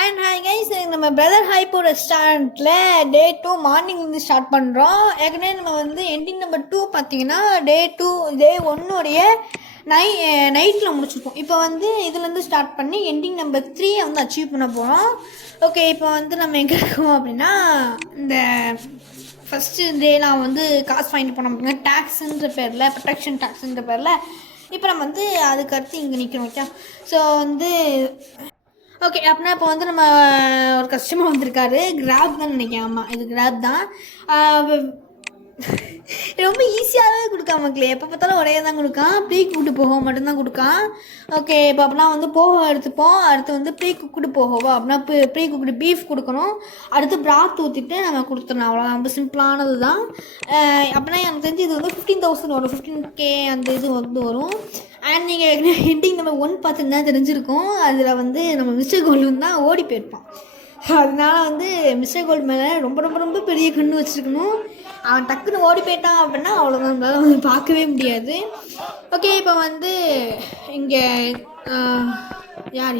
And hi guys, நம்ம brother hypo ரெஸ்டாரண்ட்டில் டே 2 மார்னிங்லேருந்து start பண்ணுறோம். ஏற்கனவே நம்ம வந்து எண்டிங் நம்பர் 2 பார்த்தீங்கன்னா டே 1 நைட்டில் முடிச்சிருக்கோம். இப்போ வந்து இதுலேருந்து ஸ்டார்ட் பண்ணி எண்டிங் நம்பர் 3 வந்து அச்சீவ் பண்ண போகிறோம். ஓகே, இப்போ வந்து நம்ம எங்கே இருக்கோம் அப்படின்னா, இந்த ஃபஸ்ட்டு டேலாம் வந்து காசு வாங்கிட்டு போனோம் அப்படின்னா டேக்ஸுன்ற பேரில், ப்ரொடெக்ஷன் டேக்ஸுன்ற பேரில். இப்போ நம்ம வந்து அதுக்கடுத்து இங்கே நிற்கிறோம். ஓகே, ஸோ வந்து ஓகே அப்படின்னா இப்போ வந்து நம்ம ஒரு கஸ்டமர் வந்திருக்காரு. கிராப் தான் நினைக்கிறேன். ஆமாம், இது கிராப் தான். ரொம்ப ஈஸியாகவே கொடுக்காம மக்களே, எப்போ பார்த்தாலும் ஒரே தான் கொடுக்கான். ப்ரீ குக்கிட்டு போக மட்டும்தான் கொடுக்கான். ஓகே, இப்போ அப்படின்னா வந்து போக எடுத்துப்போம். அடுத்து வந்து ப்ரீ குக்கிட்டு போகவா அப்படின்னா ப்ரீ குக்கிட்டு பீஃப் கொடுக்கணும். அடுத்து பிராத் ஊற்றிட்டு நம்ம கொடுத்துடலாம். அவ்வளோதான், ரொம்ப சிம்பிளானது தான். அப்படின்னா எனக்கு தெரிஞ்சு இது வந்து 15,000 வரும், 15K அந்த இது வந்து வரும். அண்ட் நீங்கள் ஹெட்டிங் நம்ம 1 பார்த்துருந்தா தெரிஞ்சிருக்கும். அதில் வந்து நம்ம மிஸ்டர் கோல்டு தான் ஓடி போயிருப்பான். அதனால வந்து மிஸ்டர் கோல்டு மேலே ரொம்ப ரொம்ப ரொம்ப பெரிய கண்ணு வச்சுருக்கணும். அவன் டக்குன்னு ஓடி போயிட்டான் அப்படின்னா அவ்வளோதான், நம்மளால் வந்து பார்க்கவே முடியாது. ஓகே, இப்போ வந்து இங்கே யார்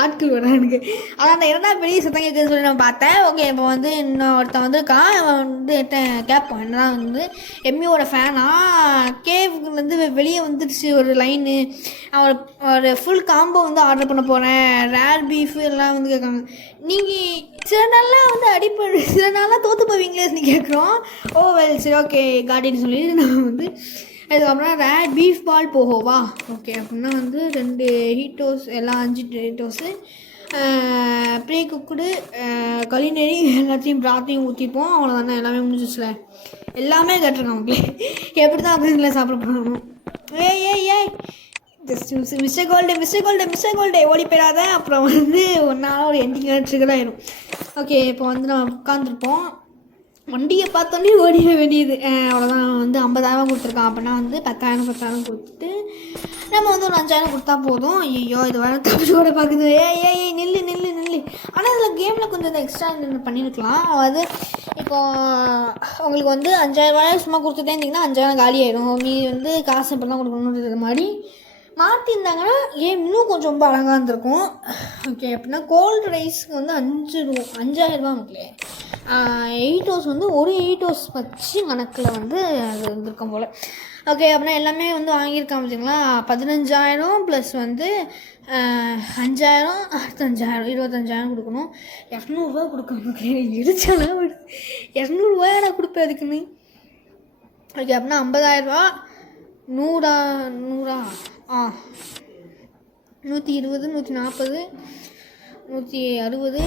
ஆட்கள் வரானுங்க. அதான் அந்த 2ஆம் பெரிய சத்தம் கேட்குதுன்னு சொல்லி நான் பார்த்தேன். ஓகே, இப்போ வந்து இன்னொருத்தன் வந்திருக்கான். அவன் வந்து கேட்பான், என்னதான் வந்து எம்மியோட ஃபேனா, கேவுக்குலேருந்து வெளியே வந்துடுச்சு ஒரு லைனு. அவன் ஒரு ஃபுல் காம்போ வந்து ஆர்டர் பண்ண போகிறேன், ரேர் பீஃபு எல்லாம் வந்து கேட்காங்க. நீங்கள் சில நாள்லாம் வந்து அடிப்படை, சில நாள்லாம் தோற்று போவீங்களேன்னு கேட்குறோம். ஓ வெல், சரி ஓகே காட்டின்னு சொல்லி நம்ம வந்து அதுக்கப்புறம் ரேர் பீஃப் பால் போகவா. ஓகே, அப்படின்னா வந்து 2 ஹீட்டோஸ், எல்லாம் 5 ஹீட்டோஸு, ப்ரீ குக்குடு, கலினரி எல்லாத்தையும் பிராத்தையும் ஊற்றிப்போம். அவ்வளோதானே, எல்லாமே முடிஞ்சிச்சுல. எல்லாமே கேட்டிருக்கான் மக்களே. எப்படி தான் அப்படிங்களா சாப்பிட போகணும். ஏய் ஜஸ்ட் மிஸ்டர் கோல்டு ஓடி போயிடாத. அப்புறம் வந்து ஒன்றால் ஒரு எண்டிங் ட்ரிகர் ஆயிடும். ஓகே, இப்போ வந்து நம்ம உட்காந்துருப்போம். வண்டியை பார்த்தோன்னே ஓடிட வேண்டியது. அவ்வளோதான், வந்து 50,000 கொடுத்துருக்கான். அப்படின்னா வந்து 10,000 கொடுத்துட்டு நம்ம வந்து ஒரு 5,000 கொடுத்தா போதும். ஐயோ, இது வர தப்பிச்சோட பார்க்குது. ஏய் நில்லு. ஆனால் இதில் கேமில் கொஞ்சம் எக்ஸ்ட்ரா பண்ணியிருக்கலாம். அதாவது இப்போது உங்களுக்கு வந்து 5,000 சும்மா கொடுத்துட்டே இருந்தீங்கன்னா 5,000 காலி ஆகிடும். மீ வந்து காசு இப்படி தான் கொடுக்கணுன்றது மாதிரி மாற்றிருந்தாங்கன்னா கேம் இன்னும் கொஞ்சம் ரொம்ப அழகாக இருந்திருக்கும். ஓகே, அப்படின்னா கோல்டு ரைஸ்க்கு வந்து 5,000 மக்களே. 8 ஹவர்ஸ் வந்து ஒரு 8 ஹவர்ஸ் வச்சு கணக்கில் வந்து அது இருந்திருக்கும் போல். ஓகே, அப்படின்னா எல்லாமே வந்து வாங்கியிருக்கான் பார்த்தீங்களா. 15,000 ப்ளஸ் வந்து 5,000, அடுத்து 5,000, 25,000 கொடுக்கணும். 200 கொடுக்கணும். இடிச்சாலும் 200 நான் கொடுப்பேன் அதுக்குன்னு. ஓகே, அப்படின்னா 50,000, 100 120, 140, 160,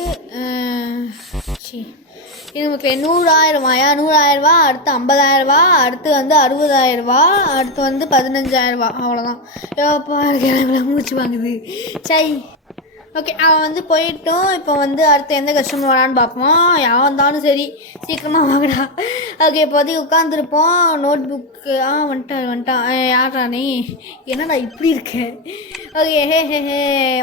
இது நமக்கு 100,000 அடுத்து 50,000, அடுத்து வந்து 60,000, அடுத்து வந்து 15,000. அவ்வளோதான். எப்போ மூச்சு வாங்குது. சை. ஓகே, அவன் வந்து போயிட்டோம். இப்போ வந்து அடுத்து எந்த கஸ்டமர் வரான்னு பார்ப்போம். யான் வந்தாலும் சரி, சீக்கிரமாக வாங்கடா. ஓகே, இப்போதைக்கு உட்காந்துருப்போம். நோட் புக்கு வந்துட்டான். யாரா நீ, என்னடா இப்படி இருக்கு? ஓகே, ஹே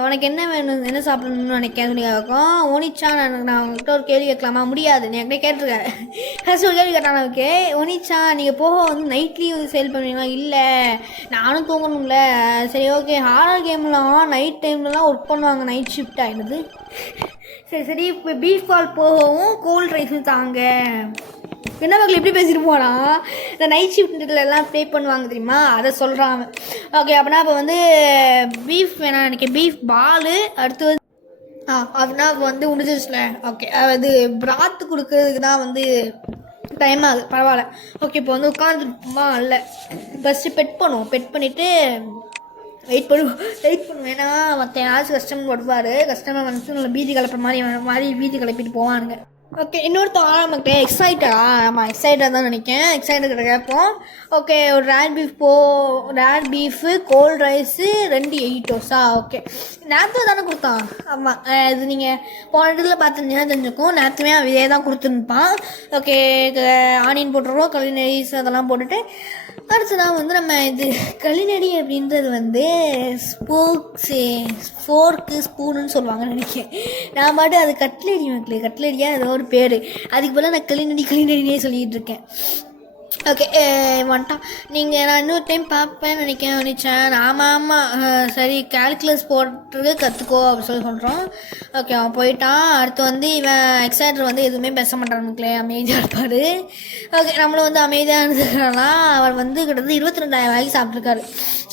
உனக்கு என்ன வேணும், என்ன சாப்பிடணும்னு நினைக்கிறேன் சொல்லி கேட்கும். ஒனிச்சா, நான் உங்கள்கிட்ட ஒரு கேள்வி கேட்கலாமா? முடியாது, நீ என்கிட்ட கேட்டிருக்கேன். ஃபஸ்ட் ஒரு கேள்வி கேட்டான். ஓகே ஒனிச்சா, நீங்கள் போக வந்து நைட்லேயும் வந்து சேல் பண்ணுவீங்களா? இல்லை, நானும் தூங்கணும்ல. சரி ஓகே, ஹாரர் கேம்லாம் நைட் டைம்லலாம் ஒர்க் பண்ணுவாங்க, நைட் ஷிஃப்ட் ஆகிடுது. சரி இப்போ பீஃப் பால் போகவும் கோல்ட் ரைஸும் தாங்க. என்ன மக்கள் எப்படி பேசிட்டு போனா, இந்த நைட் ஷிஃப்ட்டில் எல்லாம் ப்ளே பண்ணுவாங்க தெரியுமா, அதை சொல்கிறாங்க. ஓகே, அப்படின்னா இப்போ வந்து பீஃப் வேணாம் நினைக்கிறேன், பீஃப் பால். அடுத்து வந்து அப்படின்னா இப்போ வந்து முடிஞ்சிருச்சுல. ஓகே, அது பிராத்து கொடுக்கறதுக்கு தான் வந்து டைம் ஆகுது, பரவாயில்ல. ஓகே, இப்போ வந்து உட்காந்துருப்போமா இல்லை, ஃபஸ்ட்டு பெட் பண்ணிவிட்டு வெயிட் பண்ணுவோம். ஏன்னா மற்ற யாராச்சும் கஸ்டமர் வருவார். கஸ்டமர் வந்து நல்லா பீதி கலப்புற மாதிரி பீதி கிளப்பிட்டு போவானுங்க. ஓகே, இன்னொருத்தர் ஆரம்பிக்கிட்டே எக்ஸைட்டடா. ஆமாம், எக்ஸைட்டாக தான் நினைக்கிறேன். எக்ஸைட்டட் கேட்போம். ஓகே, ஒரு ரேர் பீஃபு, கோல்ட் ரைஸு, 2 8 ஹவர்ஸா. ஓகே, நேரத்தில் தானே கொடுத்தான். ஆமாம், இது நீங்கள் போன இடத்துல பார்த்துருந்தீங்கன்னா தெரிஞ்சுக்கும். நேரத்துமே இதே தான் கொடுத்துருப்பான். ஓகே, ஆனியன் போட்டுருவோம், கலினரிஸ் அதெல்லாம் போட்டுட்டு அடுத்ததான் வந்து நம்ம இது கலினரி அப்படின்றது வந்து ஃபோர்க்கு ஸ்பூனுன்னு சொல்லுவாங்கன்னு நினைக்கிறேன். நான் பாட்டு அது கட்லரி மக்களே, கட்லரியாக ஏதோ ஒரு பேர். அதுக்கு போல் நான் கலினரியே சொல்லிகிட்டு இருக்கேன். ஓகே வந்துட்டான். நான் இன்னொரு டைம் பார்ப்பேன்னு நினச்சேன். சரி கேல்குலஸ் போட்டுருக்கு கற்றுக்கோ அப்படி சொல்கிறோம். ஓகே அவன் போயிட்டான். அடுத்து வந்து இவன் எக்ஸைட்டர் வந்து எதுவுமே பேச மாட்டானுங்களே, அமைதியாக இருப்பார். ஓகே நம்மளும் வந்து அமைதியாக இருந்துக்கிறோன்னா அவர் வந்து கிட்டத்தட்ட 22,000 சாப்பிட்ருக்காரு.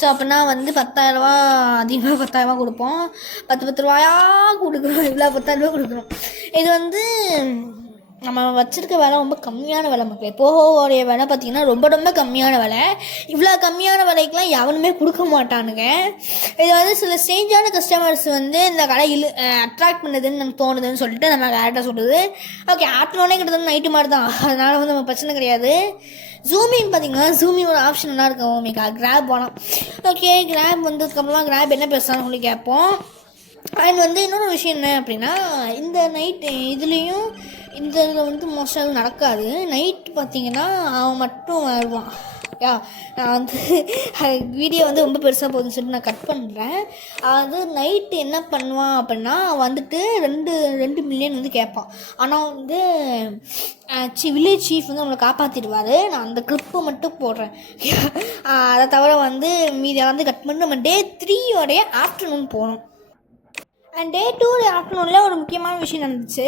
ஸோ அப்படின்னா வந்து 10,000 அதிகமாக 10,000 கொடுப்போம். 10 ரூபாயா கொடுக்குறோம். இவ்வளோ 10,000 கொடுக்குறோம். இது வந்து நம்ம வச்சுருக்க விலை ரொம்ப கம்மியான விலை மக்களே. போகோடைய விலை பார்த்திங்கன்னா ரொம்ப ரொம்ப கம்மியான விலை. இவ்வளோ கம்மியான விலைக்கெலாம் எவனுமே கொடுக்க மாட்டானுங்க. இது வந்து சில ஸ்டேஜான கஸ்டமர்ஸ் வந்து இந்த கடை அட்ராக்ட் பண்ணுதுன்னு நமக்கு தோணுதுன்னு சொல்லிட்டு நம்ம கரெக்டாக சொல்லுது. ஓகே ஆஃப்டர்நூனே கிட்டத்தட்ட நைட்டு மாதிரி தான், அதனால் வந்து நம்ம பிரச்சனை கிடையாது. ஜூமிங் பார்த்திங்கன்னா ஜூமிங்கோட ஆப்ஷன் நல்லா இருக்கும். ஓமேக்கா கிராப் போனோம். ஓகே கிராப் வந்ததுக்கப்புறமா கிராப் என்ன பேசுகிறான்னு சொல்லி கேட்போம். அண்ட் வந்து இன்னொரு விஷயம் என்ன அப்படின்னா, இந்த நைட்டு இதுலேயும் இந்த இதில் வந்து மோஸ்ட்டாக நடக்காது. நைட்டு பார்த்திங்கன்னா அவன் மட்டும் வருவான். நான் வந்து வீடியோ வந்து ரொம்ப பெருசாக போகுதுன்னு சொல்லிட்டு நான் கட் பண்ணுறேன். அது நைட்டு என்ன பண்ணுவான் அப்படின்னா வந்துட்டு 2 மில்லியன் வந்து கேட்பான். ஆனால் வந்து வில்லேஜ் சீஃப் வந்து நம்மளை காப்பாற்றிடுவார். நான் அந்த கிளிப்பை மட்டும் போடுறேன். அதை தவிர வந்து மீதியை வந்து கட் பண்ணி நம்ம Day 3 ஆஃப்டர்நூன் போகணும். அண்ட் Day 2 ஆஃப்டர்நூனில் ஒரு முக்கியமான விஷயம் நடந்துச்சு.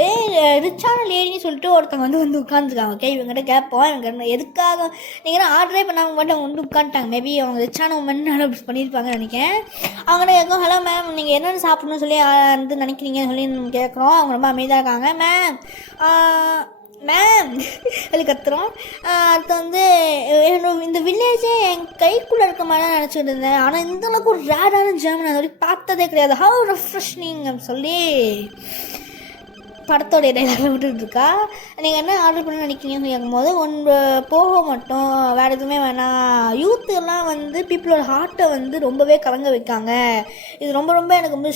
ரிச்சான லேடின்னு சொல்லிட்டு ஒருத்தவங்க வந்து உட்காந்துருக்காங்க. ஓகே இவங்ககிட்ட கேட்போம் இவங்க எதுக்காக நீங்கள் ஆர்டரே பண்ணாமல் மட்டும் அவங்க வந்து உட்காந்துட்டாங்க. மேபி அவங்க ரிச்சான உமன் பண்ணியிருப்பாங்கன்னு நினைக்கிறேன். அவங்கள்ட்ட கேட்கும், ஹலோ மேம் நீங்கள் என்னென்ன சாப்பிட்ணுன்னு சொல்லி வந்து நினைக்கிறீங்கன்னு சொல்லி நம்ம கேட்குறோம். அவங்க ரொம்ப அமைதியாக இருக்காங்க. மேம் அது கத்துறோம். அடுத்து வந்து இந்த வில்லேஜே என் கைக்குள்ளே இருக்க மாதிரி தான் நினச்சிட்டு இருந்தேன். ஆனால் இந்தளவுக்கு ஒரு ரேடான ஜெர்மன் அது பார்த்ததே கிடையாது. ஹவு ரெஃப்ரெஷ்னிங் அப்படின்னு சொல்லி படத்தோடைய டைலாக்ல விட்டுருக்கா. நீங்கள் என்ன ஆர்டர் பண்ண நினைக்கிறீங்கன்னு கேட்கும்போது போக மட்டும் வேறு எதுவுமே வேணாம். யூத்துலாம் வந்து பீப்புளோட ஹார்ட்டை வந்து ரொம்பவே கலங்க வைக்காங்க. இது ரொம்ப ரொம்ப எனக்கு ரொம்ப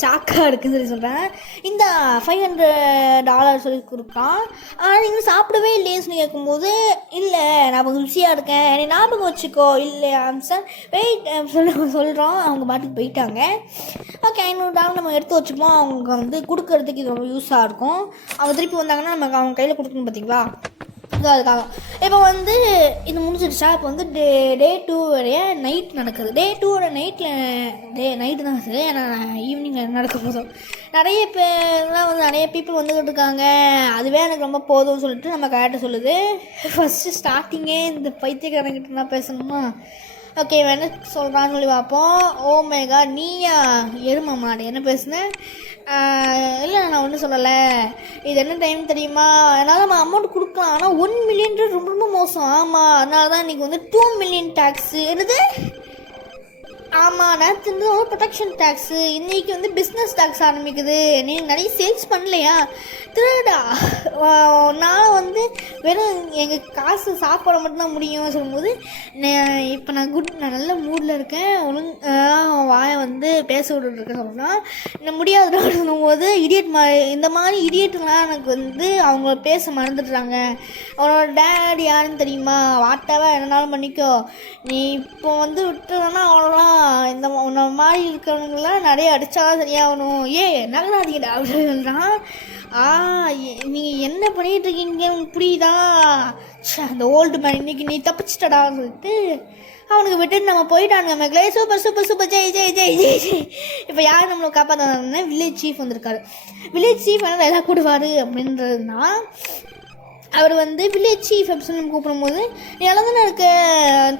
ஷாக்காக இருக்குதுன்னு சொல்லி சொல்கிறேன். இந்த $500 சொல்லி கொடுக்கான். ஆனால் நீங்கள் சாப்பிடவே இல்லைன்னு சொல்லி கேட்கும்போது இல்லை நான் ருசியாக இருக்கேன் என்னை ஞாபகம் வச்சுக்கோ இல்லை ஆன்சர் வெயிட் சொல்கிறோம். அவங்க பாட்டுக்கு போயிட்டாங்க. ஓகே $500 நம்ம எடுத்து வச்சுப்போம். அவங்க வந்து கொடுக்கறதுக்கு இது ரொம்ப யூஸாக இருக்கும். அவங்க திருப்பி வந்தாங்கன்னா நமக்கு அவங்க கையில் கொடுக்கணும் பார்த்தீங்களா, அதுக்காக. இப்போ வந்து இது முடிஞ்சிடுச்சா. இப்போ வந்து Day 2 நைட் நடக்குது. Day 2 நைட்டு தான் சரி. ஏன்னா ஈவினிங்கில் நடக்க போதும். நிறைய பேர்லாம் வந்து நிறைய பீப்புள் வந்துக்கிட்டு இருக்காங்க. அதுவே எனக்கு ரொம்ப போதும்னு சொல்லிட்டு நம்ம கரெக்டாக சொல்லுது. ஃபஸ்ட்டு ஸ்டார்டிங்கே இந்த பைத்தியக்காரங்கிட்ட நான் பேசணுமா. ஓகே இவன் என்ன சொல்கிறான்னு சொல்லி பார்ப்போம். ஓ மை காட் நீயா எருமை மாடு என்ன பேசுனேன். இல்லை நான் ஒன்றும் சொல்லலை. இது என்ன டைம் தெரியுமா, அதனால் நம்ம அமௌண்ட் கொடுக்கலாம். ஆனால் 1 மில்லியன் ரொம்ப ரொம்ப மோசம். ஆமாம் அதனால தான் இன்றைக்கி வந்து 2 மில்லியன் டேக்ஸு என்னது. ஆமாம் நேற்று வந்து ப்ரொடெக்ஷன் டேக்ஸு, இன்றைக்கி வந்து பிஸ்னஸ் டேக்ஸ் ஆரம்பிக்குது. நீங்கள் நிறைய சேல்ஸ் பண்ணலையா திருடா. நான் வந்து வெறும் எங்கள் காசு சாப்பாட மட்டும்தான் முடியும் சொல்லும்போது இப்போ நான் நல்ல மூடில் இருக்கேன். வாயை வந்து பேச விட்டுருக்கேன் சொன்னால் நான் முடியாதுன்னு சொல்லும்போது இந்த மாதிரி இடியட்டுலாம் எனக்கு வந்து அவங்க பேச மறந்துடுறாங்க. அவனோட டேடி யாருன்னு தெரியுமா, வாட்டாவா என்னனாலும் பண்ணிக்கோ, நீ இப்போ வந்து விட்டுறனா அவ்வளோலாம் இந்த உன்ன மாதிரி இருக்கிறவங்களாம் நிறைய அடித்தாதான் சரியாகணும். நகராதீங்கடா அப்படின்னு சொல்கிறான். நீங்கள் என்ன பண்ணிகிட்டு இருக்கீங்க உங்களுக்கு புரியுதா, அந்த ஓல்டு மேன் இன்னைக்கு நீ தப்பிச்சிட்டடான்னு சொல்லிட்டு அவனுக்கு விட்டுட்டு நம்ம போயிட்டானுங்க. மக்களே super super super Jai Jai Jai Jai Jai. இப்போ யார் நம்மளை காப்பாற்றினா வில்லேஜ் சீஃப் வந்திருக்காரு. வில்லேஜ் சீஃப் என்ன எல்லாம் கூடுவார் அப்படின்றதுனா அவர் வந்து வில்லேஜ் சீஃப் அப்படின்னு சொல்லி கூப்பிடும்போது நல்லா தானே இருக்க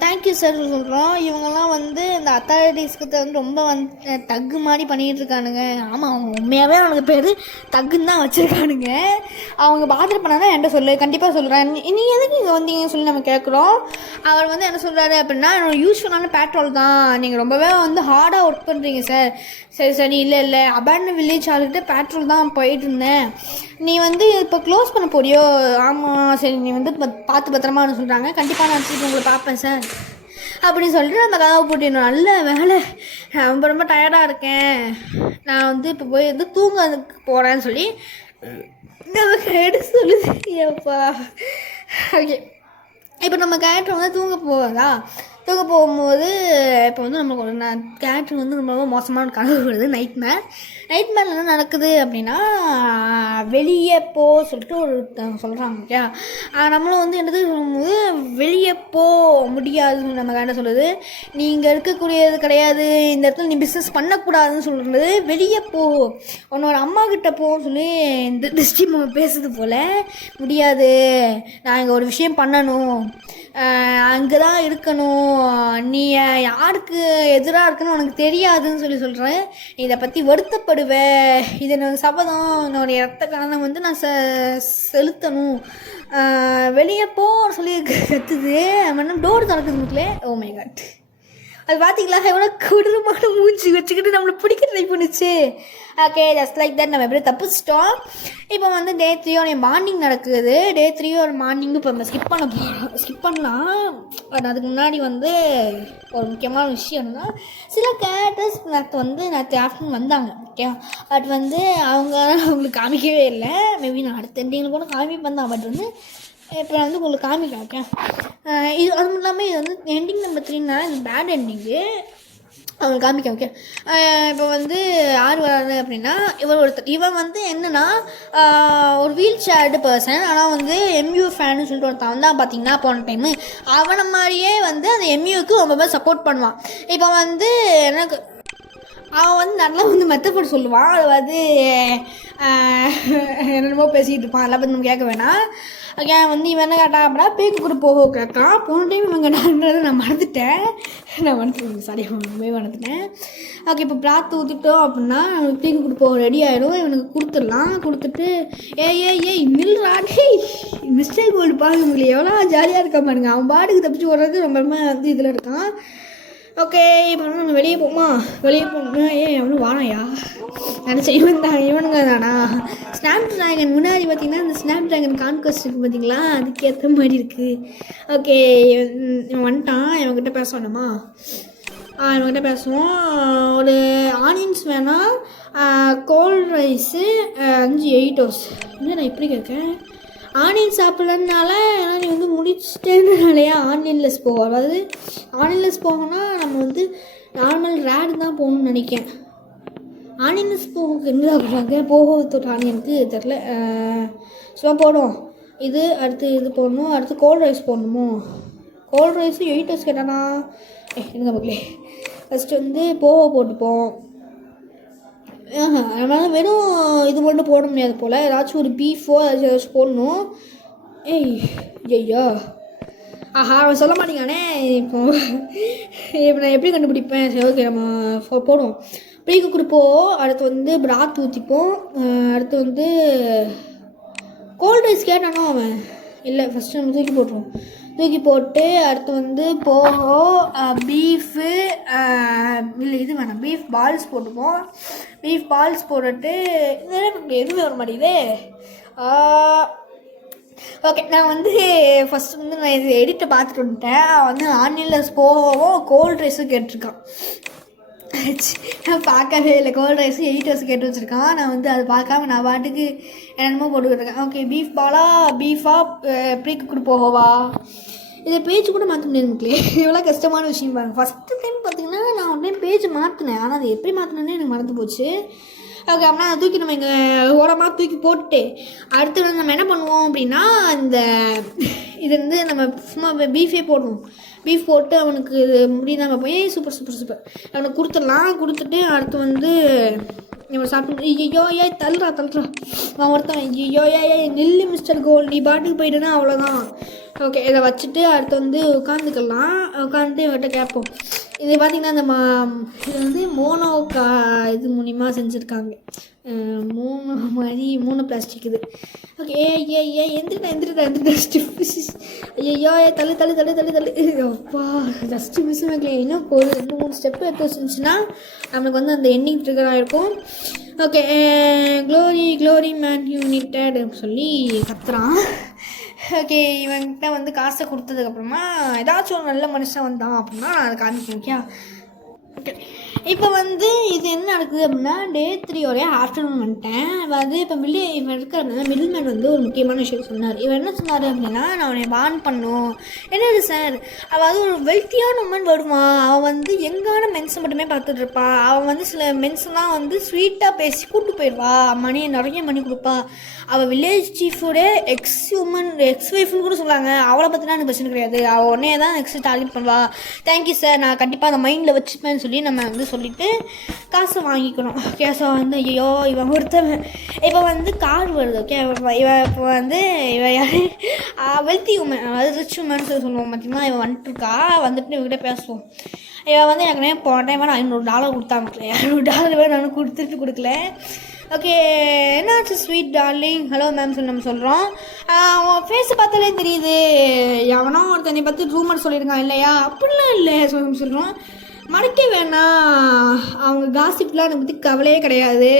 தேங்க்யூ சார் சொல்கிறோம். இவங்கெல்லாம் வந்து இந்த அத்தாரிட்டிஸ்க்கு வந்து ரொம்ப வந்து தக்கு மாதிரி பண்ணிகிட்டு இருக்கானுங்க. ஆமாம் அவங்க உண்மையாகவே அவனுக்கு பேர் தக்குன்னு தான் வச்சுருக்கானுங்க. அவங்க பாத்திரம் பண்ணாதான் என்கிட்ட சொல்லு கண்டிப்பாக சொல்கிறேன். நீங்கள் எதுக்கு இங்கே வந்தீங்கன்னு சொல்லி நம்ம கேட்குறோம். அவர் வந்து என்ன சொல்கிறாரு அப்படின்னா என்னோட யூஸ்ஃபுல்லான பேட்ரோல் தான், நீங்கள் ரொம்பவே வந்து ஹார்டாக ஒர்க் பண்ணுறீங்க சார். சரி சரி இல்லை அபேண்டன் வில்லேஜ் ஆளுக்கிட்ட பேட்ரோல் தான் போயிட்டு இருந்தேன், நீ வந்து இப்போ க்ளோஸ் பண்ண போறியோ. ஆமாம் சரி நீ வந்து பார்த்து பத்திரமானு சொல்கிறாங்க. கண்டிப்பாக நான் திருப்பி உங்களை பார்ப்பேன் சார் அப்படின்னு சொல்லிட்டு அந்த கதவை போட்டிடணும். நல்ல வேலை நான் ரொம்ப ரொம்ப டயர்டாக இருக்கேன், நான் வந்து இப்போ போய் வந்து தூங்க போகிறேன்னு சொல்லி எடுத்து சொல்லுது. ஏப்பா ஓகே இப்போ நம்ம கேரக்டர் வந்து தூங்க போவதா தூக்க போகும்போது இப்போ வந்து நம்மளுக்கு ஒரு கேரக்டர் வந்து ரொம்ப மோசமான கனவு வருது. நைட் மேரில் என்ன நடக்குது அப்படின்னா, வெளியே போ சொல்லிட்டு ஒரு சொல்கிறாங்க. ஓகே, நம்மளும் வந்து என்னது சொல்லும்போது வெளியே போ முடியாதுன்னு நம்ம கேட்ட சொல்லுது. நீங்கள் இருக்கக்கூடியது கிடையாது, இந்த இடத்துல நீ பிஸ்னஸ் பண்ணக்கூடாதுன்னு சொல்கிறது. வெளியே போ, உன்னோட அம்மா கிட்ட போன்னு சொல்லி இந்த திருஷ்டி பேசுது போல். முடியாது, நான் இங்கே ஒரு விஷயம் பண்ணணும், அங்கே தான் இருக்கணும், நீ யாருக்கு எதிராக இருக்குன்னு உனக்கு தெரியாதுன்னு சொல்கிறேன். இதை பற்றி வருத்தப்படுவேன், இது எனக்கு சபதம், என்னுடைய ரத்த கணனை வந்து நான் செலுத்தணும், வெளியே போ சொல்லி கத்துது. நம்ம டோர் திறக்குது மக்களே. ஓ மை காட், அது பார்த்தீங்களா எவ்வளோ கொடூரமான மூஞ்சி வச்சுக்கிட்டு நம்மளை பிடிக்க ட்ரை பண்ணிச்சு. ஓகே, ஜஸ்ட் லைக் தட் நம்ம எப்படி தப்பிச்சிட்டோம். இப்போ வந்து டே 3 மார்னிங் நடக்குது. டே 3 மார்னிங்கு இப்போ நம்ம ஸ்கிப் பண்ணலாம். பட் அதுக்கு முன்னாடி வந்து ஒரு முக்கியமான விஷயம்னா, சில கேரக்டர்ஸ் நேற்று ஆஃப்டர்நூன் வந்தாங்க. ஓகே, பட் வந்து அவங்களுக்கு காமிக்கவே இல்லை. மேபி நான் அடுத்த எண்டிங்கில் கூட காமிப்பேன் தான். பட் வந்து இப்போ நான் வந்து உங்களுக்கு காமிக்கலாம். ஓகே, இது அதுவும் இல்லாமல் இது வந்து எண்டிங் நம்பர் 3னால இது பேட் எண்டிங்கு அவங்களுக்கு காமிக்க. ஓகே, இப்போ வந்து யார் வராது அப்படின்னா இவன் வந்து என்னென்னா ஒரு வீல் சேர்டு பர்சன். ஆனால் வந்து எம்யூ ஃபேன்னு சொல்லிட்டு ஒருத்தன் வந்தான் பார்த்தீங்கன்னா போன டைமு. அவனை மாதிரியே வந்து அந்த எம்யூக்கு ரொம்ப சப்போர்ட் பண்ணுவான். இப்போ வந்து எனக்கு அவன் வந்து நல்லா வந்து மெத்தப்பட சொல்லுவான். அது வந்து என்னென்னமோ பேசிகிட்டு இருப்பான், அதெல்லாம் பற்றி நம்ம கேட்க வேணாம். ஓகே, வந்து இவன் என்ன கேட்டான் அப்படின்னா பேக்கு கூட போக கேட்கான். போன டைம் இவன் கேட்டான்றது நான் மறந்துட்டேன். சாரி, மறந்துட்டேன். ஓகே, இப்போ பிராத்து ஊற்றிட்டோம் அப்படின்னா நம்மளுக்கு பேக்கு கூட போக ரெடி ஆகிடும். இவனுக்கு கொடுத்துடலாம். கொடுத்துட்டு ஏய் நில்றாடே, மிஸ்டேக் கோல்டு பாருங்க உங்களுக்கு எவ்வளோ ஜாலியாக இருக்கா பாருங்க. அவன் பாட்டுக்கு தப்பிச்சு ஓடுறது ரொம்ப வந்து இதில் இருக்கான். ஓகே, இப்போ நம்ம வெளியே போகணுமா? வெளியே போகணும்னா எவனும் வானாயா நினச்சேன். இவனுங்க தானா ஸ்னாப் ட்ராகன். முன்னாடி பார்த்தீங்கன்னா இந்த ஸ்னாப் ட்ராகன் கான்கஸ்ட் இருக்குது பார்த்தீங்களா, அதுக்கேற்ற மாதிரி இருக்குது. ஓகே, இவன் வந்துட்டான். இவன்கிட்ட பேசணுமா? இவன்கிட்ட பேசுவோம். ஒரு ஆனியன்ஸ் வேணாம், கோல்ட் ரைஸு 5 8 என்ன நான் இப்படி கேட்கேன். ஆனியன் சாப்பிட்றதுனால ஏன்னா நீ வந்து முடிச்சுட்டேன்னாலையா ஆனியன்லெஸ் போவோம். அதாவது ஆனியன்லெஸ் போகணும்னா நம்ம வந்து நார்மல் ரேடு தான் போகணும்னு நினைக்கிறேன். ஆனியன்லெஸ் போக என்ன சாப்பிட்றாங்க போக ஆனியனுக்கு தெரில. ஸோ போடும் இது. அடுத்து இது போடணும். அடுத்து கோல்ட் ரைஸ் போடணுமோ? கோல்ட் ரைஸு 8 கேட்டானா? என்ன மக்களே, ஃபஸ்ட்டு வந்து போக போட்டுப்போம். நம்மளால் வெறும் இது மட்டும் போட முடியாது போல். ஏதாச்சும் ஒரு பீஃபோ ஏதாச்சும் போடணும். ஐயா அவன் சொல்ல மாட்டேங்கானே. இப்போ நான் எப்படி கண்டுபிடிப்பேன்? சரி, ஓகே, நம்ம போடுவோம். ப்ரீக்கு கொடுப்போம். அடுத்து வந்து பிராத் ஊற்றிப்போம். அடுத்து வந்து கோல்ட் ரைஸ் கேட்டானோ அவன் இல்லை. ஃபஸ்ட்டு நம்ம தூக்கி போட்டுருவோம். தூக்கி போட்டு அடுத்து வந்து பீஃபு இல்லை இது வேணாம், பீஃப் பால்ஸ் போட்டுப்போம். பீஃப் பால்ஸ் போட்டுட்டு எதுவுமே வர மாட்டேங்குது. ஓகே, நான் வந்து ஃபஸ்ட்டு வந்து நான் இது எடிட்டை பார்த்துட்டு வந்துட்டேன். வந்து ஆனியன்லெஸ் போகவும் கோல்ட் ரைஸும் கேட்டிருக்கான். நான் பார்க்கவே இல்லை. கோல்ட் ரைஸு 8 கேட்டு வச்சுருக்கான். நான் வந்து அது பார்க்காம நான் பாட்டுக்கு என்னென்னமோ போட்டுக்கிட்டுருக்கேன். ஓகே, பீஃப் பாலா பீஃபா ப்ரீக்கு கூட போகவா? இதை பேஜ் கூட மாற்ற முடியாது மக்களே. எவ்வளோ கஷ்டமான விஷயம் பாருங்க. ஃபஸ்ட்டு டைம் பார்த்தீங்கன்னா நான் ஒரு டைம் பேஜ் மாற்றினேன். ஆனால் அது எப்படி மாற்றினேன்னு எனக்கு மறந்து போச்சு. ஓகே, அப்படின்னா அதை தூக்கி நம்ம இங்கே ஓரமாக தூக்கி போட்டு அடுத்து வந்து நம்ம என்ன பண்ணுவோம் அப்படின்னா இந்த இது வந்து நம்ம சும்மா பீஃபே போடணும். பீஃப் போட்டு அவனுக்கு முடியாமல் போய் சூப்பர் அவனுக்கு கொடுத்துடலாம். கொடுத்துட்டு அடுத்து வந்து இவன் சாப்பிட்டு ஐயோ தள்ளுறா அவன் ஒருத்தன் ஐயோ நெல்லு மிஸ்டர் கோல், நீ பாட்டுக்கு போயிட்டுனா அவ்வளோதான். ஓகே, இதை வச்சுட்டு அடுத்து வந்து உட்காந்துட்டு இவர்கிட்ட கேட்போம். இது பார்த்திங்கன்னா இந்த இது வந்து இது மூலிமா செஞ்சுருக்காங்க. 3 பிளாஸ்டிக் இது. ஓகே, எந்திரிட்டா ஐயோ தள்ளு அப்பா ஜஸ்ட்டு மிஸ் வைக்கல. இன்னும் ஒரு 2-3 ஸ்டெப்பு எடுத்து வச்சுருந்துச்சுன்னா நம்மளுக்கு வந்து அந்த எண்டிங் ட்ரிகர் ஆகிருக்கும். ஓகே, க்ளோரி மேன் யூனிட்டட் சொல்லி கத்துறான். ஓகே, இவன்கிட்ட வந்து காசை கொடுத்ததுக்கப்புறமா ஏதாச்சும் ஒரு நல்ல மனுஷன் வந்தான் அப்படின்னா நான் அதை காமிப்பேன். ஓகே, ஓகே, இப்போ வந்து இது என்ன நடக்குது அப்படின்னா, டே 3 ஒரே ஆஃப்டர்நூன் வந்துட்டேன். இப்போ இவன் இருக்கிற மிடில்மேன் வந்து ஒரு முக்கியமான விஷயம் சொன்னார். இவன் என்ன சொன்னார் அப்படின்னா, நான் உன்னை வார்ன் பண்ணும். என்னது சார், அதாவது ஒரு வெல்த்தியான உமன் வருவான், அவன் வந்து யங்கான மென்ஸை மட்டுமே பார்த்துட்டு இருப்பான். அவன் வந்து சில மென்ஸ்லாம் வந்து ஸ்வீட்டாக பேசி கூப்பிட்டு போயிடுவா, நிறைய மணி கொடுப்பா. அவள் வில்லேஜ் சீஃபோட எக்ஸ் ஒய்ஃப்னு கூட சொல்லாங்க. அவளை பற்றினா எனக்கு பிரச்சனை கிடையாது, அவள் உடனே தான் நெக்ஸ்ட் டார்கெட் பண்ணுவா. தேங்க்யூ சார், நான் கண்டிப்பாக அந்த மைண்டில் வச்சுப்பேன்னு சொல்லி நம்ம வந்து சொல்லிவிட்டு காசை வாங்கிக்கணும். ஓகே, ஸோ வந்து ஐயோ இவன் ஒருத்தவன் இப்போ வந்து கார் வருது. ஓகே, இவன் இப்போ வந்து இவன் யார், வெல்த்தி உமன், அதாவது ரிச் உமன் சொல்லி சொல்லுவோம். பார்த்தீங்கன்னா இவன் வந்துட்டுருக்கா, வந்துட்டு இவங்ககிட்ட பேசுவோம். இவன் வந்து எனக்கு போன டைம் வேணா $500 கொடுத்தாங்க. $500 வேறு நானும் கொடுக்கல. ஓகே, என்னாச்சு ஸ்வீட் டார்லிங், ஹலோ மேம் சொல்லி நம்ம சொல்கிறோம். அவன் ஃபேஸை பார்த்தாலே தெரியுது, எவனோ ஒருத்தனை பார்த்து ரூமர் சொல்லியிருக்கான் இல்லையா, அப்படிலாம் இல்லை சொல்கிறோம். மறைக்க வேணாம், அவங்க காசிப்லாம் என்னை பற்றி கவலையே கிடையாது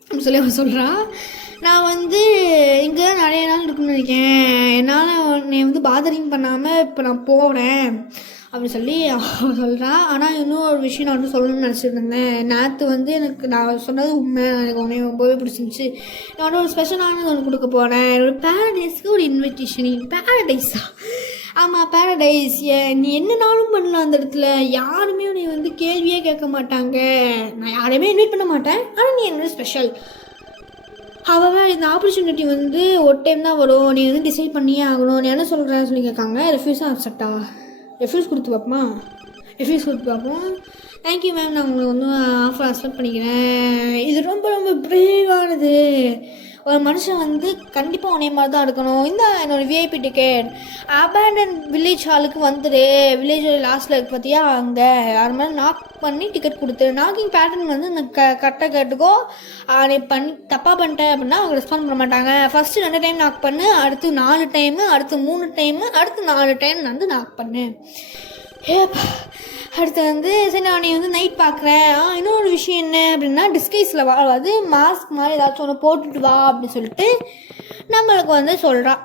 அப்படின்னு சொல்லி அவன் சொல்கிறான். நான் வந்து இங்கே நிறைய நாள் இருக்குன்னு நினைக்கிறேன், என்னால் நீ வந்து பாதரிங் பண்ணாமல் இப்போ நான் போகிறேன் அப்படின்னு சொல்லி அவன் சொல்கிறான். ஆனால் இன்னும் ஒரு விஷயம் நான் வந்து சொல்லணும்னு நினச்சிட்டு இருந்தேன். நேற்று வந்து எனக்கு நான் சொன்னது உண்மை, எனக்கு உடனே ரொம்பவே பிடிச்சிருந்துச்சு. நான் வந்து ஒரு ஸ்பெஷலானது ஒன்று கொடுக்க போகிறேன், ஒரு பேரடைஸ்க்கு ஒரு இன்விடேஷன். பேரடைஸா? ஆமாம், பேரடைஸ். நீ என்னனாலும் பண்ணலாம் அந்த இடத்துல, யாருமே நீ வந்து கேள்வியே கேட்க மாட்டாங்க. நான் யாரையுமே இன்வைட் பண்ண மாட்டேன், ஆனால் நீ என்னோட ஸ்பெஷல். அவன் இந்த ஆப்பர்ச்சுனிட்டி வந்து ஒரு டைம் தான் வரும், நீ வந்து டிசைட் பண்ணியே ஆகணும். நீ என்ன சொல்கிறேன்னு சொல்லி கேட்காங்க. ரெஃப்யூஸாக அக்செப்டா? ரெஃப்யூஸ் கொடுத்து பார்ப்போம். தேங்க்யூ மேம், நான் உங்களுக்கு வந்து ஆஃபர் அக்செப்ட் பண்ணிக்கிறேன். இது ரொம்ப ரொம்ப பிரேவானது. ஒரு மனுஷன் வந்து கண்டிப்பாக உன்னை மாதிரி தான் இருக்கணும். இந்த என்னோடய விஐபி டிக்கெட் அபேண்டன் வில்லேஜ் ஹாலுக்கு வந்துடு. வில்லேஜ் லாஸ்ட்டில் இருக்கு பார்த்தியா, அங்கே அது மாதிரி நாக் பண்ணி டிக்கெட் கொடுத்து. நாக்கிங் பேட்டர்ன் வந்து இந்த கரெக்டாக கேட்டுக்கோ. நீ தப்பாக பண்ணிட்டேன் அப்படின்னா அவங்க ரெஸ்பாண்ட் பண்ண மாட்டாங்க. ஃபஸ்ட்டு 2 டைம் நாக் பண்ணு, அடுத்து 4 டைமு, அடுத்து 3 டைமு, அடுத்து 4 டைம் வந்து நாக் பண்ணு. அடுத்து வந்து சரி நான் நீ வந்து நைட் பார்க்குறேன். இன்னொரு விஷயம் என்ன அப்படின்னா, டிஸ்கைஸில் வா, அது மாஸ்க் மாதிரி ஏதாச்சும் ஒன்று போட்டுட்டு வா அப்படின்னு சொல்லிட்டு நம்மளுக்கு வந்து சொல்கிறான்.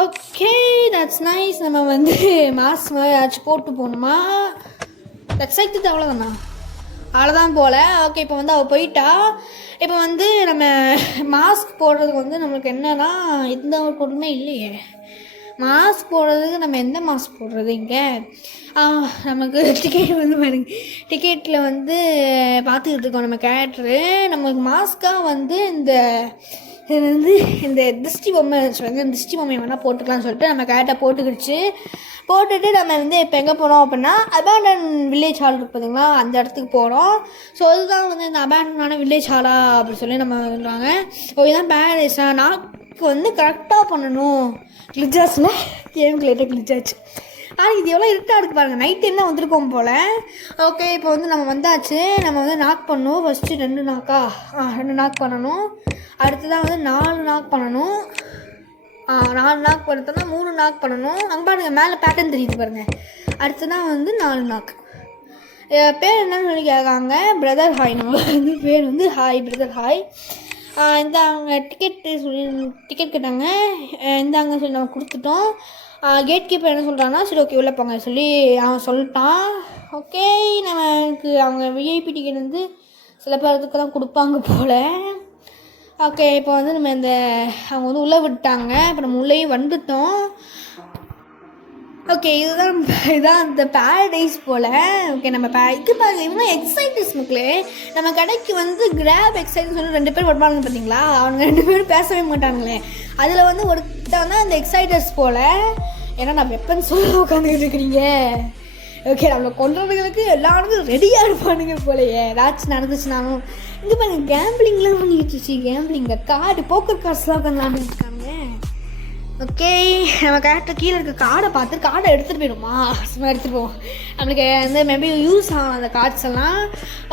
Okay, that's nice. நம்ம வந்து மாஸ்க் மாதிரி ஏதாச்சும் போட்டு போகணுமா? எக்ஸைட்டட் அவ்வளோதான் போல். ஓகே, இப்போ வந்து அவள் போயிட்டா. இப்போ வந்து நம்ம மாஸ்க் போடுறதுக்கு வந்து நம்மளுக்கு என்னன்னா எந்த ஒரு பொருளுமே இல்லையே. மாஸ்க் போடுறதுக்கு நம்ம எந்த மாஸ்க் போடுறது இங்கே? நமக்கு டிக்கெட் வந்து பாருங்க, டிக்கெட்டில் வந்து பார்த்துக்கிட்டு இருக்கோம் நம்ம கேரக்டரு. நமக்கு மாஸ்க்காக வந்து இந்த திருஷ்டி பொம்மை வேணால் போட்டுக்கலாம்னு சொல்லிட்டு நம்ம கேரக்டரை போட்டுட்டு நம்ம வந்து இப்போ எங்கே போகிறோம் அப்படின்னா, அபேண்டன் வில்லேஜ் ஹால் இருக்கு பார்த்தீங்களா, அந்த இடத்துக்கு போகிறோம். ஸோ அதுதான் வந்து இந்த அபேண்டனான வில்லேஜ் ஹாலா அப்படின்னு சொல்லி நம்ம சொல்கிறாங்க. இதுதான் பேரடைஸா? நாக்கு வந்து கரெக்டாக பண்ணணும். கிளிச்சாஸில் கேமுக்கு லேட்டாக கிளிச்சாச்சு. இது எவ்வளோ இருட்டாக இருக்குது பாருங்கள், நைட் டைம் தான் வந்திருக்கோம் போல். ஓகே, இப்போ வந்து நம்ம வந்தாச்சு. நம்ம வந்து நாக் பண்ணணும். ஃபஸ்ட்டு 2 நாக் பண்ணணும். அடுத்து தான் வந்து 4 நாக் பண்ணணும். 4 நாக் பண்ணோம்னா 3 நாக் பண்ணணும். அங்கே பாருங்கள், மேலே பேட்டர்ன் தெரியுது பாருங்கள். அடுத்து தான் வந்து 4 நாக். பேர் என்னன்னு சொல்லி கேட்காங்க. Brother hi. நம்ம வந்து பேர் வந்து ஹாய், பிரதர் ஹாய். இந்த அவங்க டிக்கெட் கேட்டாங்க, இந்தாங்க சொல்லி நம்ம கொடுத்துட்டோம். கேட் கீப்பர் என்ன சொல்கிறான்னா, சரி ஓகே உள்ளே போங்க சொல்லி அவன் சொல்லிட்டான். ஓகே, நமக்கு அவங்க விஐபி டிக்கெட் வந்து சில பேருக்கு தான் கொடுப்பாங்க போல். ஓகே, இப்போ வந்து நம்ம அவங்க வந்து உள்ளே விட்டாங்க. இப்போ நம்ம உள்ளேயும் வந்துட்டோம். ஓகே, இதுதான் அந்த பேரடைஸ் போல். ஓகே, நம்ம இது பாருங்க, இவங்க எக்ஸைட்டஸ் மக்களே. நம்ம கடைக்கு வந்து கிராப் எக்ஸைட்னு சொல்லி 2 பேர் வருவாங்க பார்த்தீங்களா, அவங்க 2 பேரும் பேசவே மாட்டாங்களே. அதில் வந்து ஒருத்தன் தான் அந்த எக்ஸைட்டஸ் போல். ஏன்னா நான் வெப்பன் சொல்லி உட்காந்துக்கிட்டு இருக்கிறீங்க. ஓகே, நம்மளை கொண்டுறதுகளுக்கு எல்லாரும் ரெடியாக இருப்பானுங்க போலையே. ஏதாச்சும் நடந்துச்சுனாலும் இங்கே பாருங்க, கேம்பிளிங்லாம் பண்ணிக்கிட்டு கேம்பிளிங்க போக்கர் கார்ட்ஸ்லாம் உட்காந்து இருக்காங்க. ஓகே, நம்ம கரெக்டாக கீழே இருக்க கார்டை பார்த்து கார்டை எடுத்துகிட்டு போயிடுமா, சும்மா எடுத்துகிட்டு போவோம். நம்மளுக்கு வந்து மேபி யூஸ் ஆகும் அந்த கார்ட்ஸ் எல்லாம்.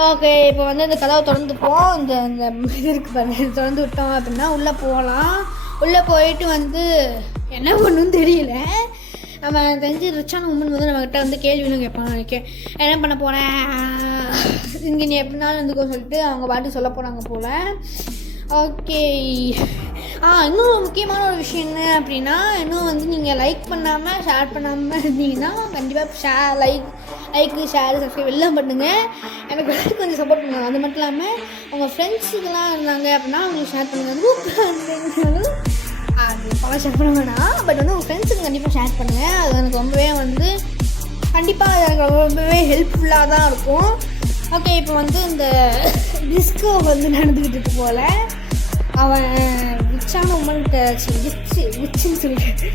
ஓகே, இப்போ வந்து இந்த கதவை திறந்துப்போம். இந்த இது இருக்குது பாருங்க, திறந்து விட்டோம் அப்படின்னா உள்ளே போகலாம். உள்ளே போயிட்டு வந்து என்ன பண்ணுன்னு தெரியல. நம்ம தெரிஞ்சு ரிச்சான உமன் வந்து நம்மக்கிட்ட வந்து கேள்வின்னு கேட்பாங்க. நினைக்கிறேன் என்ன பண்ண போகிறேன் இங்கே, நீ எப்படினாலும் இருந்துக்கோ சொல்லிட்டு அவங்க பாட்டு சொல்ல போகிறாங்க போல். ஓகே, இன்னும் முக்கியமான ஒரு விஷயம் என்ன அப்படின்னா, இன்னும் வந்து நீங்கள் லைக் பண்ணாமல் ஷேர் பண்ணாமல் இருந்தீங்கன்னா கண்டிப்பாக லைக் லைக் ஷேர் சப்ஸ்கிரைப் எல்லாம் பண்ணுங்கள். எனக்கு வந்து கொஞ்சம் சப்போர்ட் பண்ணுங்கள். அது மட்டும் இல்லாமல் உங்கள் ஃப்ரெண்ட்ஸுக்கெல்லாம் இருந்தாங்க அப்படின்னா அவங்களுக்கு ஷேர் பண்ணுங்கள். குரூப்பில் அது பல ஷேர் பண்ண வேணாம், பட் வந்து உங்கள் ஃப்ரெண்ட்ஸுக்கு கண்டிப்பாக ஷேர் பண்ணுங்கள். அது எனக்கு ரொம்பவே வந்து கண்டிப்பாக எனக்கு ரொம்பவே ஹெல்ப்ஃபுல்லாக தான் இருக்கும். ஓகே, இப்போ வந்து இந்த டிஸ்கோ வந்து நடந்துக்கிட்டு இருக்கு போல். அவன் ரிச்சான உமன்கிட்ட ரிச்சுன்னு சொல்லிட்டு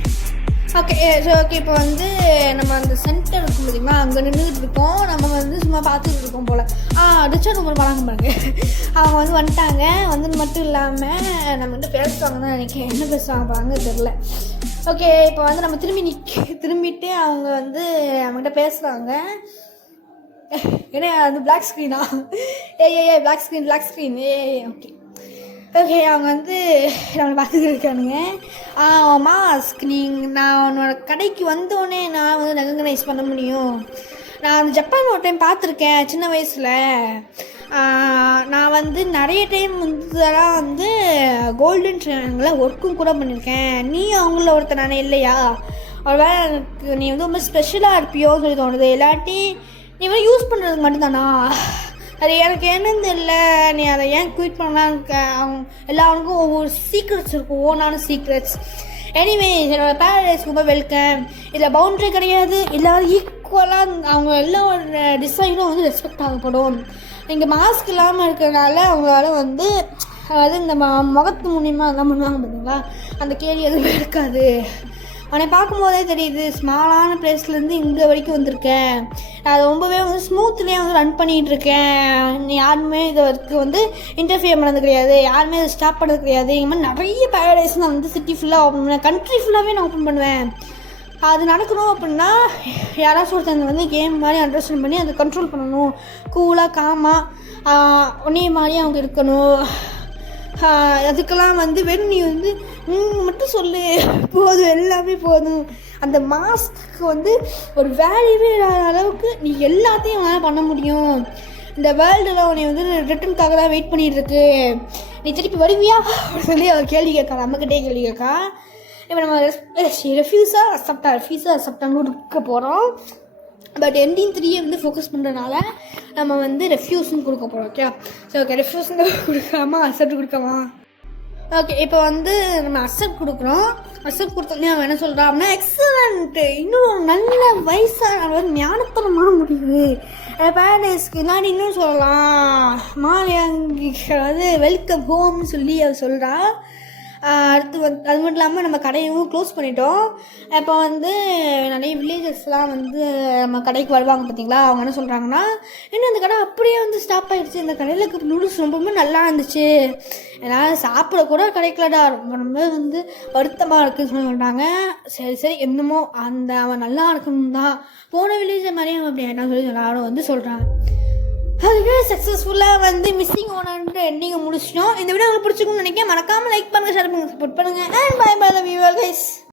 ஓகே. ஸோ ஓகே, இப்போ வந்து நம்ம அந்த சென்டர் இருக்கும் பார்த்தீங்களா, அங்கே நின்றுட்டு இருக்கோம். நம்ம வந்து சும்மா பார்த்துட்டு இருக்கோம் போல். ரிச்சான உமன் பழங்க பாருங்க. அவங்க வந்து வந்துட்டாங்க. வந்து மட்டும் இல்லாமல் நம்மகிட்ட பேசுவாங்க தான் நினைக்கிறேன். என்ன பேசுவாங்க பாருங்க தெரில. ஓகே, இப்போ வந்து நம்ம திரும்பிட்டு அவங்க வந்து நம்மகிட்ட பேசுகிறாங்க. ஏன்னா அது பிளாக் ஸ்க்ரீனா? Black screen okay. அவங்க வந்து நம்மளை பார்த்துட்டு இருக்கானுங்க. மாஸ்க் நான் உன்னோட கடைக்கு வந்தோடனே நான் வந்து ரெகக்னைஸ் பண்ண முடியும். நான் அந்த ஜப்பான் ஒரு டைம் பார்த்துருக்கேன் சின்ன வயசில். நான் வந்து நிறைய டைம் இதெல்லாம் வந்து கோல்டன் ட்ரெயினில் ஒர்க்கும் கூட பண்ணியிருக்கேன். நீ அவங்கள ஒருத்தர் நானே இல்லையா? ஒருவேளை எனக்கு நீ வந்து ரொம்ப ஸ்பெஷலாக இருப்பியோன்னு சொல்லி தோணுது. இல்லாட்டி நீ வந்து யூஸ் பண்ணுறதுக்கு மட்டும்தானா? அது எனக்கு என்னன்னு தெரியல. நீ அதை ஏன் குயிட் பண்ணலாம்? எல்லாருக்கும் ஒவ்வொரு சீக்ரெட்ஸ் இருக்கும், ஓனான சீக்ரெட்ஸ். எனிவே, என்னோட பேரடைஸ்க்கு ரொம்ப வெல்கம். இதில் பவுண்ட்ரி கிடையாது. எல்லோரும் ஈக்குவலாக அவங்க எல்லாரோட டிசைனும் வந்து ரெஸ்பெக்ட் ஆகப்படும். இங்கே மாஸ்க் இல்லாமல் இருக்கிறதுனால அவங்களால வந்து அதாவது இந்த முகத்து மூலியமாக அதெல்லாம் பண்ணுவாங்க பார்த்தீங்களா, அந்த கேள்வி எதுவும் இருக்காது. அவனை பார்க்கும்போதே தெரியுது ஸ்மாலான பிளேஸ்லேருந்து இங்கே வரைக்கும் வந்திருக்கேன். நான் ரொம்பவே வந்து ஸ்மூத்லேயே வந்து ரன் பண்ணிகிட்டு இருக்கேன். யாருமே இதை வந்து இன்டர்ஃபியர் பண்ணது கிடையாது, யாருமே இதை ஸ்டாப் பண்ணது கிடையாது. இந்த மாதிரி நிறைய பேரடைஸ் நான் வந்து சிட்டி ஃபுல்லாக ஓப்பன் பண்ணுவேன், கண்ட்ரி ஃபுல்லாகவே நான் ஓப்பன் பண்ணுவேன். அது நடக்கணும் அப்படின்னா யாராச்சும் ஒருத்தங்க வந்து கேம் மாதிரி அண்டர்ஸ்டாண்ட் பண்ணி அதை கண்ட்ரோல் பண்ணணும். கூலாக காமாக ஒன்னே மாதிரி அவங்க இருக்கணும். அதுக்கெல்லாம் வந்து வெறும் நீ வந்து மட்டும் சொல்லு போதும், எல்லாமே போதும். அந்த மாஸ்க்கு வந்து ஒரு வேல்யூவே இல்லாத அளவுக்கு நீ எல்லாத்தையும் அவனால் பண்ண முடியும். இந்த வேர்ல்டில் உன்னை வந்து ரிட்டனுக்காக தான் வெயிட் பண்ணிகிட்ருக்கு. நீ திருப்பி வருவியா சொல்லி அவள் கேள்வி கேட்கா, நம்மக்கிட்டே கேள்வி கேட்கா. இப்போ நம்ம ரெஃப்யூஸாக அக்செப்டான்னு கொடுக்க போகிறோம். பட் எண்டிங் 3 வந்து ஃபோக்கஸ் பண்ணுறதுனால நம்ம வந்து ரெஃப்யூஸ்ன்னு கொடுக்க போகிறோம். ஓகே, ஸோ ஓகே, ரெஃப்யூஸ்ன்னு கொடுக்காமா அக்செப்ட் கொடுக்காமா? ஓகே, இப்போ வந்து நம்ம அக்செப்ட் கொடுக்குறோம். அக்செப்ட் கொடுத்தோன்னே அவன் என்ன சொல்கிறான் அப்படின்னா, எக்ஸலண்ட்டு, இன்னும் நல்ல வயசான ஞானத்தனமான முடிவு. பேரடைஸ்க்கு இல்லாட்டி இன்னும் சொல்லலாம் மாலையாங்கி, அதாவது வெல்கம் ஹோம்னு சொல்லி அவள் சொல்கிறா. அடுத்து வந்து அது மட்டும் இல்லாமல் நம்ம கடையும் க்ளோஸ் பண்ணிட்டோம். இப்போ வந்து நிறைய வில்லேஜஸ்லாம் வந்து நம்ம கடைக்கு வருவாங்க பார்த்தீங்களா, அவங்க என்ன சொல்கிறாங்கன்னா, இன்னும் இந்த கடை அப்படியே வந்து ஸ்டாப் ஆகிடுச்சு, இந்த கடையில் இருக்கிற நூடுல்ஸ் ரொம்ப நல்லா இருந்துச்சு, என்னால் சாப்பிடக்கூட கிடைக்கலடா, ரொம்ப வந்து வருத்தமாக இருக்குதுன்னு சொல்லி சொல்கிறாங்க. சரி என்னமோ அந்த அவன் நல்லா இருக்கணும் தான், போன வில்லேஜை மாதிரியே அவன் அப்படி என்ன சொல்லி எல்லாரும் வந்து சொல்கிறாங்க. அதுவே சக்ஸஸ்ஃபுல்லாக வந்து மிஸ்ஸிங் ஓனர்ன்ற எண்டிங்கை முடிச்சிட்டோம். இந்த வீடியோ உங்களுக்கு பிடிச்சிருக்குன்னு நினைக்கிறேன். மறக்காமல் லைக் பண்ணுங்கள், ஷேர் பண்ணுங்கள், சப்போர்ட் பண்ணுங்கள். And bye bye, love you all guys.